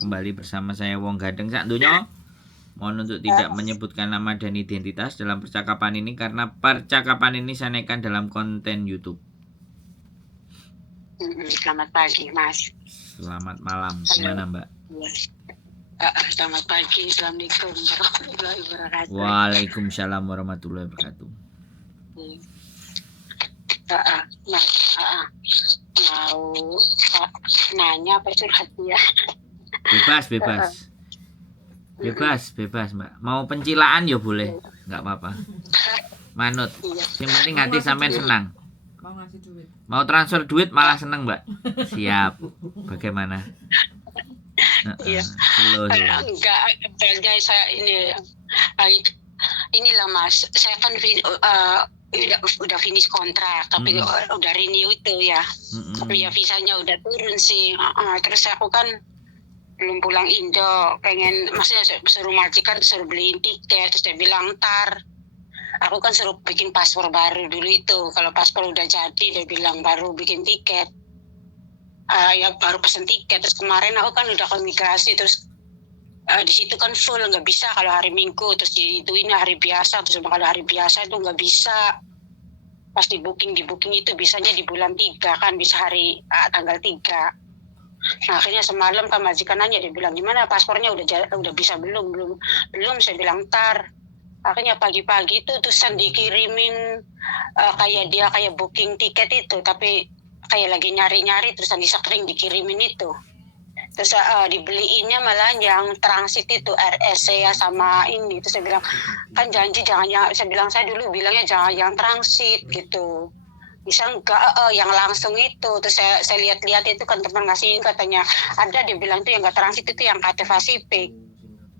Kembali bersama saya Wong Gadeng sak donya. Mohon untuk tidak menyebutkan nama dan identitas dalam percakapan ini karena percakapan ini saya naikkan dalam konten YouTube. Selamat pagi, Mas. Selamat malam. Gimana, Mbak? Selamat pagi. Assalamualaikum warahmatullahi wabarakatuh. Waalaikumsalam warahmatullahi wabarakatuh. Mas, mau nanya apa curhat ya? Bebas, Mbak. Mau pencilaan ya boleh, nggak apa-apa. Manut. Yang penting hati sampean senang. Mau ngasih duit. Mau transfer duit malah seneng, Mbak. Siap. Bagaimana? Iya. Enggak, saya inilah Mas. Saya kan udah finish kontrak, tapi udah renew itu ya. Tapi ya visanya udah turun sih. Terus aku kan belum pulang Indo, maksudnya suruh majikan suruh beliin tiket, terus dia bilang ntar. Aku kan suruh bikin paspor baru dulu itu. Kalau paspor udah jadi, dia bilang baru bikin tiket. Ya baru pesen tiket. Terus kemarin aku kan udah ke migrasi, terus di situ kan full, nggak bisa kalau hari Minggu. Terus ini hari biasa, terus kalau hari biasa itu nggak bisa. Pas di booking itu bisanya di bulan 3 kan, bisa hari tanggal 3. Nah akhirnya semalam kan majikan nanya, dia bilang gimana paspornya udah bisa belum, saya bilang ntar. Akhirnya pagi-pagi itu terusan dikirimin kayak booking tiket itu, tapi kayak lagi nyari-nyari terusan di screen dikirimin itu. Terus dibeliinnya malah yang transit itu RSC ya sama ini. Terus saya bilang kan janji saya bilang saya dulu bilangnya jangan yang transit gitu. Bisa enggak yang langsung itu. Terus saya lihat-lihat itu kan teman ngasihin, katanya ada, dia bilang itu yang enggak transit itu yang Cathay Pacific.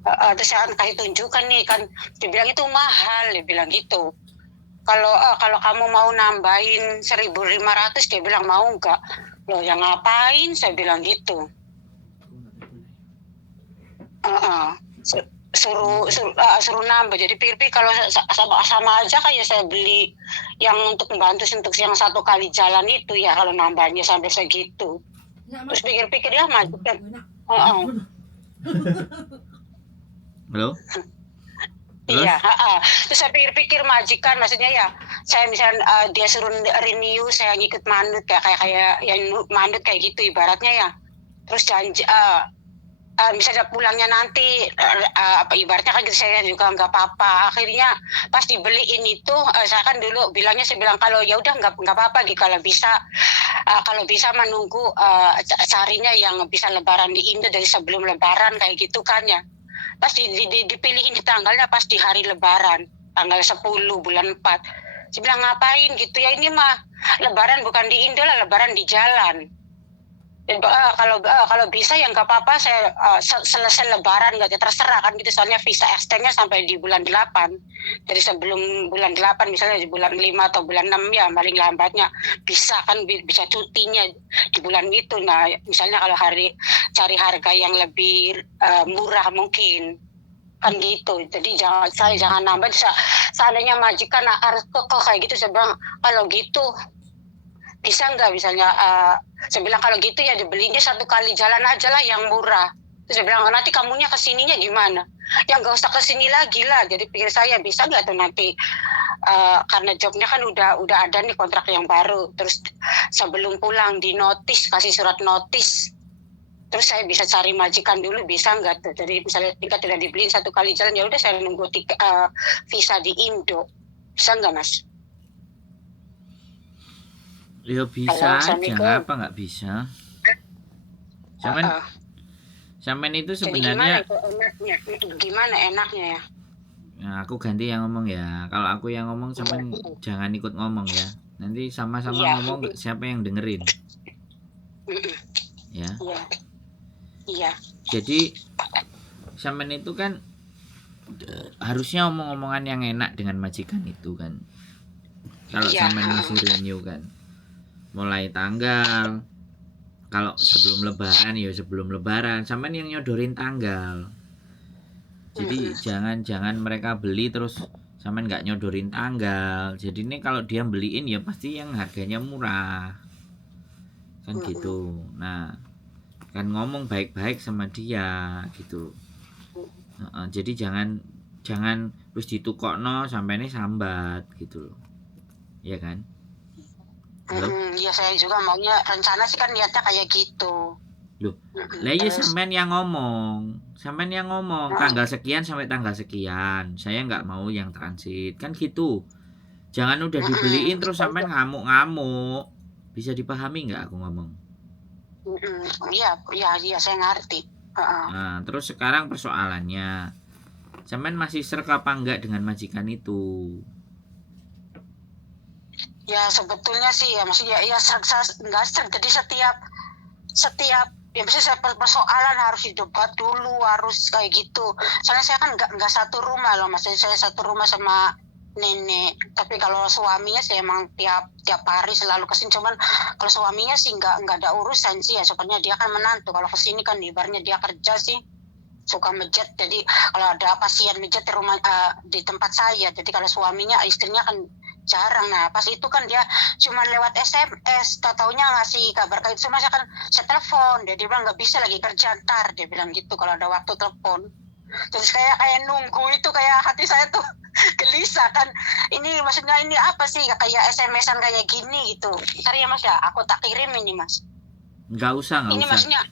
Terus saya kasih tunjukkan nih kan, dia bilang itu mahal, dia bilang gitu. Kalau kamu mau nambahin 1.500, dia bilang mau enggak? Loh yang ngapain, saya bilang gitu. Suruh nambah. Jadi pikir-pikir kalau sama aja kayak saya beli yang untuk membantu untuk yang 1 kali jalan itu ya, kalau nambahnya sampai segitu. Terus pikir-pikir ya majikan. Halo? Iya, terus saya pikir-pikir majikan, maksudnya ya saya misalnya dia suruh renew, saya ngikut manut kayak yang manut kayak gitu ibaratnya ya. Terus janji misalnya pulangnya nanti ibaratnya kan gitu, saya juga nggak apa-apa. Akhirnya pas dibeliin itu saya kan dulu bilangnya, saya bilang kalau ya udah nggak apa-apa gitu, kalau bisa menunggu carinya yang bisa lebaran di Indo dari sebelum lebaran kayak gitu kan ya. Pas dipilihin di tanggalnya pas di hari lebaran, tanggal 10 bulan 4. Saya bilang ngapain gitu ya, ini mah lebaran bukan di Indo lah, lebaran di jalan. Kalau bisa ya nggak apa-apa, saya selesai lebaran nggak terserah kan gitu, soalnya visa extendnya sampai di bulan 8. Jadi sebelum bulan 8 misalnya di bulan 5 atau bulan 6 ya paling lambatnya bisa kan, bisa cutinya di bulan itu. Nah misalnya kalau cari harga yang lebih murah mungkin kan gitu. Jadi jangan nambah. Seandainya majikan harus kok kayak gitu, saya bilang kalau gitu bisa nggak misalnya saya bilang kalau gitu ya dibelinya 1 kali jalan aja lah yang murah. Terus saya bilang nanti kamunya kesininya gimana? Ya nggak usah kesini lagi lah. Jadi pikir saya bisa nggak tuh nanti karena jobnya kan udah ada nih kontrak yang baru. Terus sebelum pulang di notis, kasih surat notis. Terus saya bisa cari majikan dulu, bisa nggak tuh? Jadi misalnya tiket tidak dibeliin 1 kali jalan, ya udah saya nunggu visa di Indo. Bisa nggak Mas? Ya bisa aja, ngapa nggak bisa? Sampean itu sebenarnya gimana enaknya ya? Nah, aku ganti yang ngomong ya. Kalau aku yang ngomong, sampean jangan ikut ngomong ya. Nanti sama-sama ngomong, siapa yang dengerin? Ya. Iya. Jadi sampean itu kan harusnya omong-omongan yang enak dengan majikan itu kan. Kalau sampean ngisi renew kan, mulai tanggal, kalau sebelum lebaran ya sebelum lebaran, sampean yang nyodorin tanggal. Jadi jangan mereka beli terus sampean nggak nyodorin tanggal. Jadi ini kalau dia beliin ya pasti yang harganya murah kan gitu. Nah kan ngomong baik-baik sama dia gitu. Jadi jangan wis ditukokno sampai ini sambat gitu loh. Ya kan? Halo? Ya saya juga maunya rencana sih kan niatnya kayak gitu. Loh, lah iya sampean yang ngomong. Sampean yang ngomong tanggal sekian sampai tanggal sekian. Saya nggak mau yang transit. Kan gitu. Jangan udah dibeliin terus sampean ngamuk-ngamuk. Bisa dipahami nggak aku ngomong? Iya, saya ngerti. Nah, terus sekarang persoalannya, sampean masih serk apa enggak dengan majikan itu? Ya sebetulnya sih ya, maksudnya ya nggak serg. Jadi setiap ya misalnya persoalan harus didebat dulu, harus kayak gitu. Soalnya saya kan nggak satu rumah loh, maksudnya saya satu rumah sama nenek. Tapi kalau suaminya sih emang tiap hari selalu kesini. Cuman kalau suaminya sih nggak ada urusan sih ya. Sebenarnya dia kan menantu. Kalau kesini kan ibaratnya dia kerja sih suka mejet. Jadi kalau ada pasien mejet di rumah di tempat saya. Jadi kalau suaminya istrinya kan jarang. Nah pas itu kan dia cuma lewat SMS, taunya ngasih kabar kayak itu. Saya kan saya telepon, dia bilang nggak bisa lagi kerja, ntar dia bilang gitu kalau ada waktu telepon. Terus kayak nunggu itu, kayak hati saya tuh gelisah kan, ini maksudnya ini apa sih kayak SMS-an kayak gini gitu. Ntar ya mas ya, aku tak kirim ini mas. Nggak usah Ini maksudnya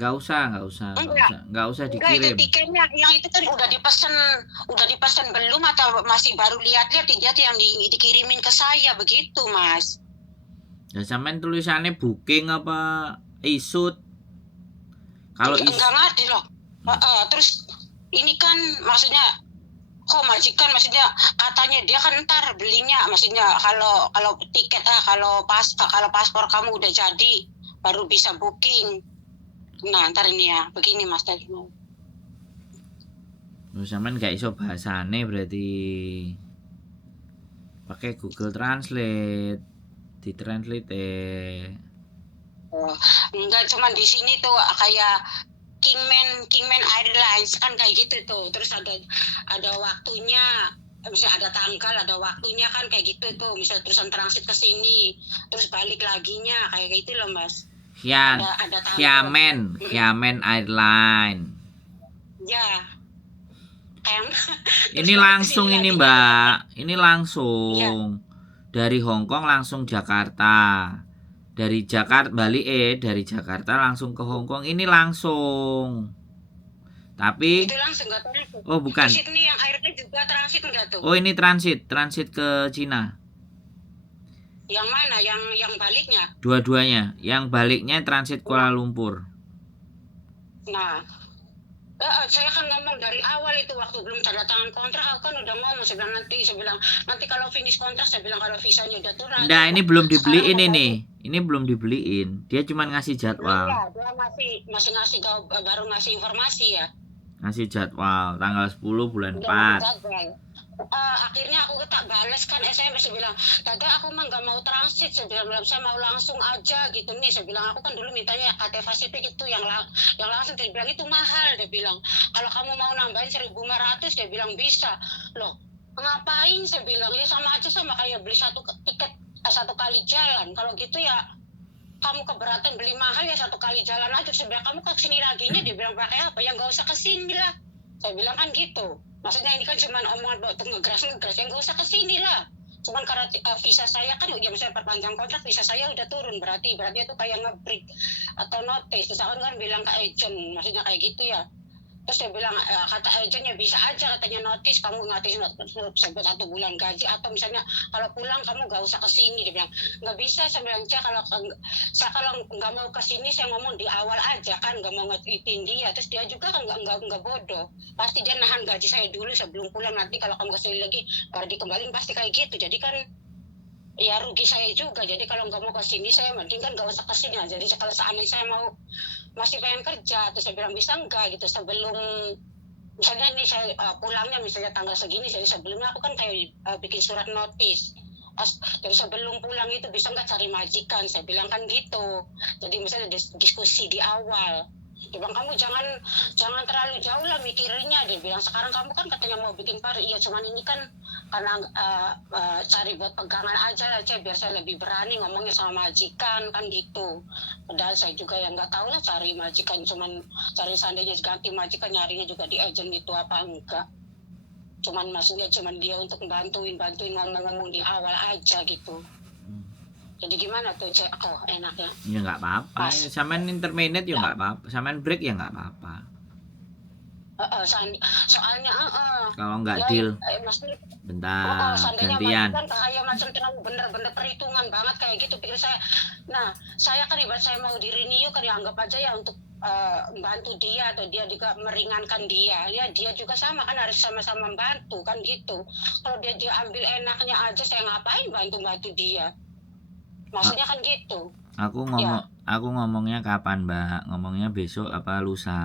nggak usah dikirim. Itu tiketnya yang itu kan udah dipesan belum atau masih baru lihat-lihat dia yang dikirimin ke saya begitu mas. Ya sampean tulisannya booking apa isut? Kalau nggak ngerti loh. Terus ini kan maksudnya kok majikan maksudnya katanya dia kan ntar belinya, maksudnya kalau tiket kalau paspor kamu udah jadi baru bisa booking. Nah ntar ini ya begini mas tadi. Sampean gak iso bahasane berarti pakai Google Translate, ditranslate. Enggak, cuman di sini tuh kayak Kingman Airlines kan kayak gitu tuh. Terus ada waktunya, misalnya ada tanggal, ada waktunya kan kayak gitu tuh. Misalnya terusan transit ke sini, terus balik laginya kayak gitu loh mas. Xiamen Airline. Ya. Ini langsung ini mbak, ini langsung dari Hong Kong langsung Jakarta, dari Jakarta dari Jakarta langsung ke Hong Kong, ini langsung. Tapi itu langsung nggak transit. Oh bukan. Ini yang airnya juga transit nggak tuh? Oh ini transit ke Cina. Yang mana? Yang baliknya? Dua-duanya. Yang baliknya transit Kuala Lumpur. Nah, saya kan ngomong dari awal itu waktu belum tanda tangan kontrak, aku kan udah ngomong, saya bilang nanti kalau finish kontrak, saya bilang kalau visanya udah turun. Nah ini belum dibeliin ini belum dibeliin. Dia cuma ngasih jadwal. Iya, dia masih ngasih baru ngasih informasi ya. Ngasih jadwal tanggal 10 bulan 4. Akhirnya aku tak balas kan SMS, saya bilang tadi aku mah nggak mau transit, saya bilang saya mau langsung aja gitu nih. Saya bilang aku kan dulu mintanya KT Pacific itu yang langsung. Dia bilang itu mahal, dia bilang kalau kamu mau nambahin 1.500 dia bilang bisa. Loh ngapain, saya bilang ya sama aja sama kayak beli satu tiket satu kali jalan. Kalau gitu ya kamu keberatan beli mahal ya satu kali jalan aja. Saya bilang kamu kesini laginya, dia bilang pakai apa ya, nggak usah kesini lah. Saya bilang kan gitu. Maksudnya ini kan cuma omongan buat ngegas yang nggak usah kesini lah. Cuman karena visa saya kan ya misalnya perpanjang kontrak, visa saya udah turun, berarti itu kayak nge-break atau notice. Terus aku kan bilang ke agent, maksudnya kayak gitu ya. Terus dia bilang kata agentnya bisa aja katanya notice, kamu notice sampai 1 bulan gaji, atau misalnya kalau pulang kamu nggak usah kesini. Dia bilang nggak bisa. Saya bilang kalau nggak mau kesini saya ngomong di awal aja kan, nggak mau ngetritin dia. Terus dia juga kan nggak bodoh, pasti dia nahan gaji saya dulu sebelum pulang. Nanti kalau kamu kesini lagi baru dikembalin, pasti kayak gitu. Jadi kan ya rugi saya juga. Jadi kalau nggak mau kesini saya mending kan nggak usah kesini. Jadi kalau seandainya saya masih pengen kerja, terus saya bilang bisa enggak gitu sebelum misalnya nih saya pulangnya misalnya tanggal segini, jadi sebelumnya aku kan kayak bikin surat notice. Jadi sebelum pulang itu bisa enggak cari majikan, saya bilang kan gitu. Jadi misalnya diskusi di awal. Dia bilang kamu jangan terlalu jauh lah mikirnya. Dia bilang sekarang kamu kan katanya mau bikin pari. Iya cuman ini kan karena cari buat pegangan aja biar saya lebih berani ngomongnya sama majikan kan gitu. Padahal saya juga yang nggak tahu lah cari majikan, cuman cari seandainya ganti majikan nyarinya juga di agent gitu apa enggak. Cuman maksudnya cuman dia untuk bantuin ngomong-ngomong di awal aja gitu. Jadi gimana tuh cek kok enaknya? Ya nggak apa-apa. Sampean intermediate ya nggak apa-apa. Sampean break ya nggak apa-apa. Soalnya Kalau nggak ya, deal, maksudnya bentar, seandainya gantian. kan kayak macam terlalu bener-bener perhitungan banget kayak gitu pikir saya. Nah saya kan ibarat saya mau di renew kan dianggap aja ya untuk membantu dia atau dia juga meringankan dia ya, dia juga sama kan harus sama-sama membantu kan gitu. Kalau dia ambil enaknya aja saya ngapain bantu dia, maksudnya kan gitu. Aku ngomongnya kapan, Mbak? Ngomongnya besok apa lusa?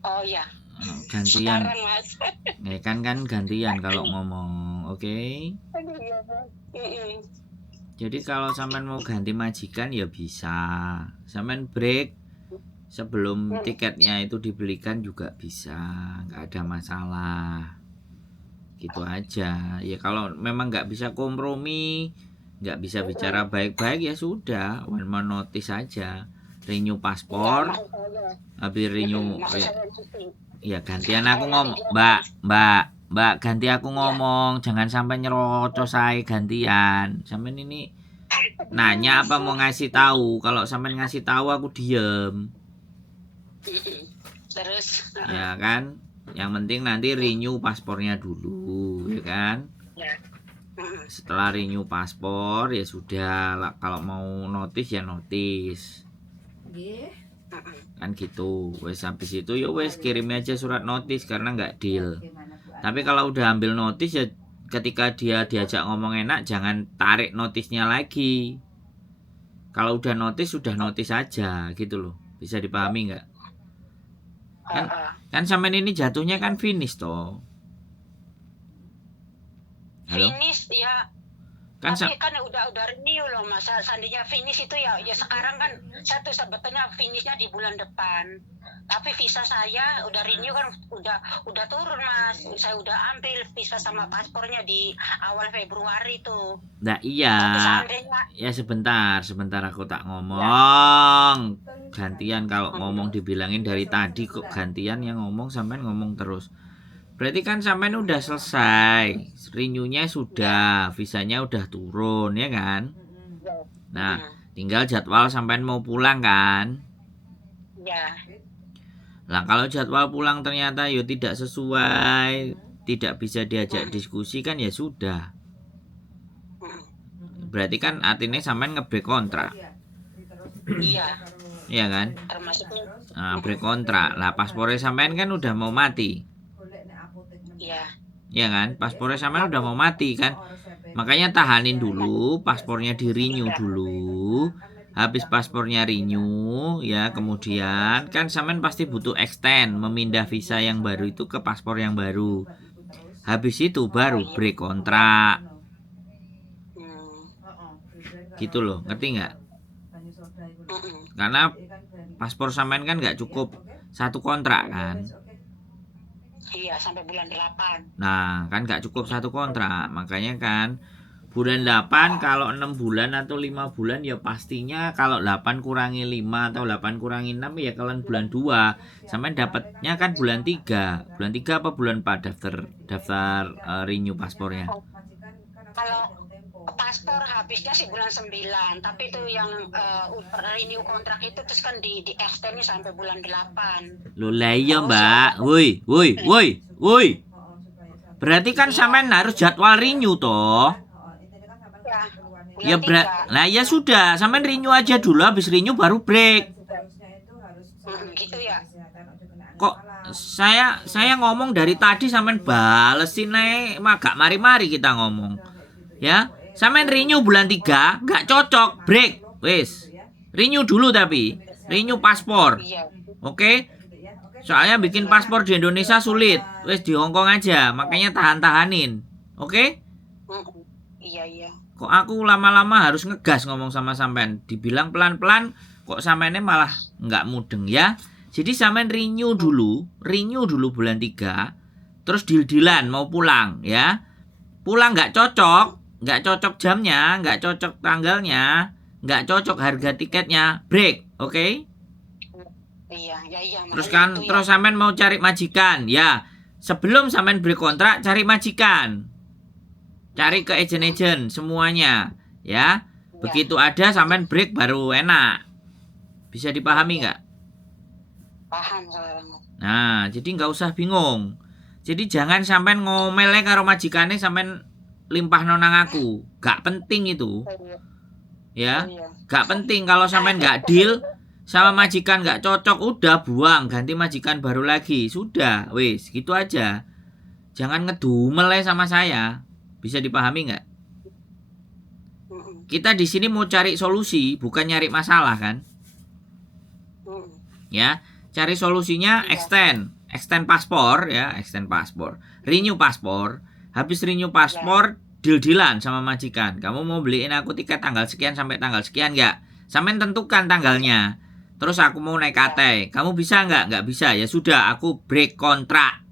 Oh ya. Gantian. Sekarang Mas. kan gantian kalau ngomong, oke? Jadi kalau sampean mau ganti majikan ya bisa. Sampean break sebelum tiketnya itu dibelikan juga bisa, nggak ada masalah. Gitu aja. Ya kalau memang nggak bisa kompromi, nggak bisa bicara baik-baik ya sudah, one more notice aja. Renew paspor, habis renew ya gantian aku ngomong, Mbak ganti aku ngomong, jangan sampai nyerocos saya gantian. Sampai ini nanya apa mau ngasih tahu? Kalau sampai ngasih tahu aku diem. Terus ya kan, yang penting nanti renew paspornya dulu, ya kan? Setelah renew paspor ya sudah, kalau mau notice ya notice. Kan gitu. Wes habis itu ya wes kirim aja surat notice karena nggak deal. Tapi kalau udah ambil notice ya ketika dia diajak ngomong enak jangan tarik notisnya lagi. Kalau udah notice sudah notice aja gitu loh. Bisa dipahami nggak? Kan sampean ini jatuhnya kan finish toh. Halo? Finish ya. Kan tapi kan udah renew loh Mas. Seandainya finish itu ya sekarang kan satu sebetulnya finishnya di bulan depan. Tapi visa saya udah renew kan udah turun Mas. Saya udah ambil visa sama paspornya di awal Februari tuh. Nah iya. Ya sebentar aku tak ngomong. Gantian kalau ngomong dibilangin dari tadi kok gantian yang ngomong, sampean ngomong terus. Berarti kan sampean udah selesai, renew-nya sudah, visanya udah turun ya kan? Nah, tinggal jadwal sampean mau pulang kan? Ya. Nah, kalau jadwal pulang ternyata ya tidak sesuai, tidak bisa diajak diskusi kan ya sudah. Berarti kan artinya sampean nge-break kontrak. Iya. Iya kan? Termasuknya. Nah, break kontrak. Lah paspornya sampean kan udah mau mati. Iya. Ya kan, paspornya sampean udah mau mati kan, makanya tahanin dulu, paspornya di renew dulu. Habis paspornya renew ya, kemudian kan sampean pasti butuh extend, memindah visa yang baru itu ke paspor yang baru. Habis itu baru break kontrak. Gitu loh, ngerti nggak? Karena paspor sampean kan nggak cukup satu kontrak kan. Iya, sampai bulan 8. Nah, kan nggak cukup satu kontrak. Makanya kan bulan 8 kalau 6 bulan atau 5 bulan ya pastinya kalau 8 kurangi 5 atau 8 kurangi 6 ya kalian bulan 2. Sampai dapatnya kan bulan 3. Bulan 3 apa bulan 4 daftar renew paspornya? Kalau paspor habisnya sih bulan 9, tapi itu yang renew kontrak itu terus kan di extendnya sampai bulan 8. Loh lah iya Mbak. Woi. Berarti kan sampean harus jadwal renew toh. Ya nah ya sudah, sampean renew aja dulu, habis renew baru break. Gitu ya. Kok saya ngomong dari tadi sampean balesin ae, gak mari-mari kita ngomong. Ya, sampean renew bulan 3, gak cocok, break. Wis. Renew dulu tapi, renew paspor. Oke? Soalnya bikin paspor di Indonesia sulit. Wis di Hongkong aja, makanya tahan-tahanin. Oke? Iya. Kok aku lama-lama harus ngegas ngomong sama sampean. Dibilang pelan-pelan, kok kok sampeannya malah nggak mudeng ya. Jadi sampean renew dulu bulan 3, terus deal-dealan mau pulang ya. Pulang nggak cocok jamnya, nggak cocok tanggalnya, nggak cocok harga tiketnya, break, oke? Iya. Terus makanya kan, itu terus sampean mau cari majikan, ya sebelum sampean break kontrak cari majikan, cari ke agent semuanya, ya. Begitu ada sampean break baru enak, bisa dipahami nggak? Paham sekarang. Nah, jadi nggak usah bingung. Jadi jangan sampean ngomelnya karo majikannya sampean limpah nonang aku, gak penting itu. Ya, gak penting kalau sampean nggak deal sama majikan nggak cocok, udah buang, ganti majikan baru lagi, sudah, wis, gitu aja. Jangan ngedumel sama saya, bisa dipahami nggak? Kita di sini mau cari solusi, bukan nyari masalah kan? Ya, cari solusinya extend paspor ya, extend paspor, renew paspor. Habis renew paspor, deal-dealan sama majikan. Kamu mau beliin aku tiket tanggal sekian sampai tanggal sekian nggak? Sampai tentukan tanggalnya. Terus aku mau naik KT, kamu bisa nggak? Nggak bisa, ya sudah, aku break kontrak.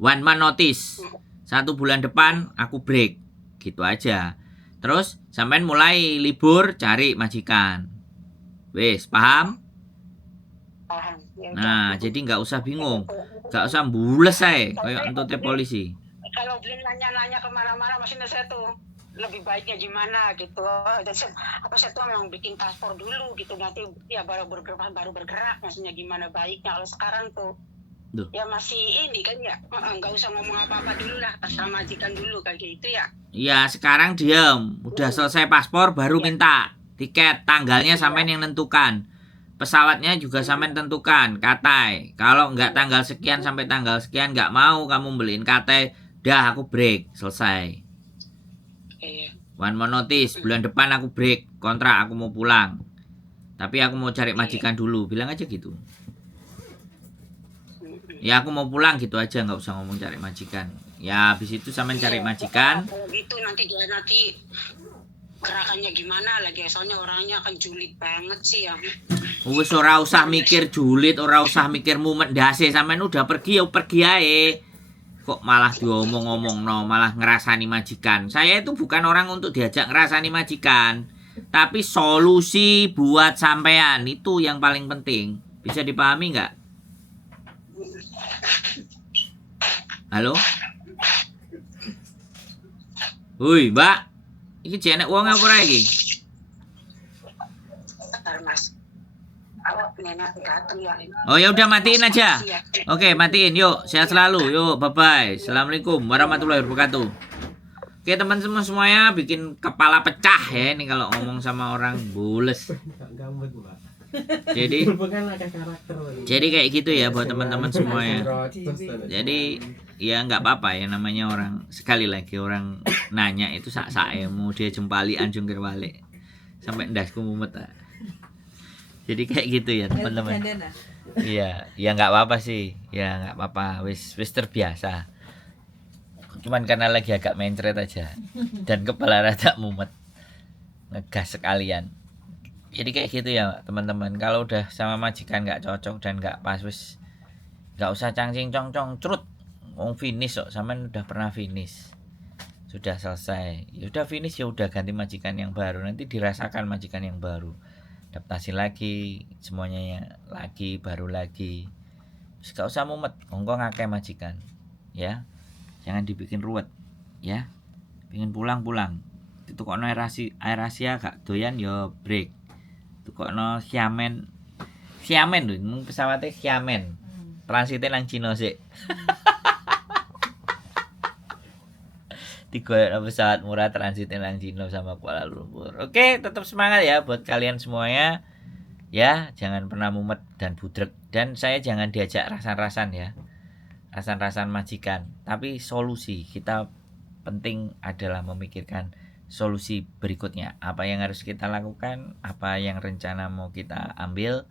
1 month notice. 1 bulan depan aku break. Gitu aja. Terus sampean mulai libur cari majikan. Wes, paham? Paham. Nah, jadi nggak usah bingung. Nggak usah bules saya kayak entute polisi. Kalau belum nanya-nanya kemana-mana, maksudnya saya tuh lebih baiknya gimana gitu. Dan saya tuh memang bikin paspor dulu gitu, nanti ya baru bergerak maksudnya gimana baiknya. Kalau sekarang tuh Duh. ya masih ini kan ya, nggak usah ngomong apa-apa dulu lah, terserah majikan dulu kayak gitu ya. Iya, sekarang diam. Udah selesai paspor baru minta tiket, tanggalnya sampean yang nentukan. Pesawatnya juga sampean tentukan, katai. Kalau nggak tanggal sekian sampai tanggal sekian nggak mau kamu beliin katai, dah aku break, selesai. 1 month notice, bulan depan aku break kontrak, aku mau pulang. Tapi aku mau cari majikan dulu, bilang aja gitu. Ya aku mau pulang gitu aja, nggak usah ngomong cari majikan. Ya habis itu sampean cari majikan. Kalau gitu nanti gerakannya gimana lagi, soalnya orangnya kan julid banget sih ya. Wis ora usah mikir julid, ora usah mikir mumet ndase, sampean udah pergi ya pergi ae. Kok malah diomong-omong no, malah ngerasani majikan. Saya itu bukan orang untuk diajak ngerasani majikan, tapi solusi buat sampean itu yang paling penting. Bisa dipahami nggak? Halo? Woi, Mbak. Iki jenek wong apa ora iki? Bentar, Mas. Nenek datang ya. Oh ya udah matiin aja. Oke, matiin. Yuk, sehat selalu. Yuk, bye-bye. Assalamualaikum warahmatullahi wabarakatuh. Oke, teman-teman semuanya, bikin kepala pecah ya ini kalau ngomong sama orang bules. Jadi kayak gitu ya buat teman-teman semuanya. Jadi ya nggak apa-apa ya, namanya orang, sekali lagi orang nanya itu sak-sak ya, mau dia jempalian jungkir balik sampai ndasku mumet. Jadi kayak gitu ya teman-teman. Iya, ya nggak apa-apa sih, ya nggak apa-apa, wis terbiasa. Cuman karena lagi agak mencret aja dan kepala rada mumet, ngegas sekalian. Jadi kayak gitu ya teman-teman. Kalau udah sama majikan nggak cocok dan nggak pas, wis nggak usah cangcing cong crut. Finish kok, sampean udah pernah finish, sudah selesai. Ya udah finish, ya udah ganti majikan yang baru. Nanti dirasakan majikan yang baru, adaptasi lagi, semuanya ya lagi baru lagi. Terus gak usah mumet, ngongkong ngake majikan, ya. Jangan dibikin ruwet, ya. Pengen pulang. Itu kok no air Asia gak doyan yo break. Itu kok no Xiamen lho, pesawatnya Xiamen. Transitnya nang Cina sih. Tiga pesawat murah transitin nang Cina sama Kuala Lumpur. Oke, tetap semangat ya buat kalian semuanya. Ya, jangan pernah mumet dan budrek. Dan saya jangan diajak rasan-rasan ya. Rasan-rasan majikan. Tapi solusi, kita penting adalah memikirkan solusi berikutnya. Apa yang harus kita lakukan, apa yang rencana mau kita ambil,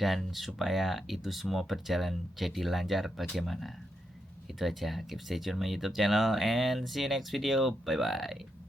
dan supaya itu semua berjalan jadi lancar bagaimana. Itu aja. Keep stay tune my YouTube channel and see you next video. Bye bye.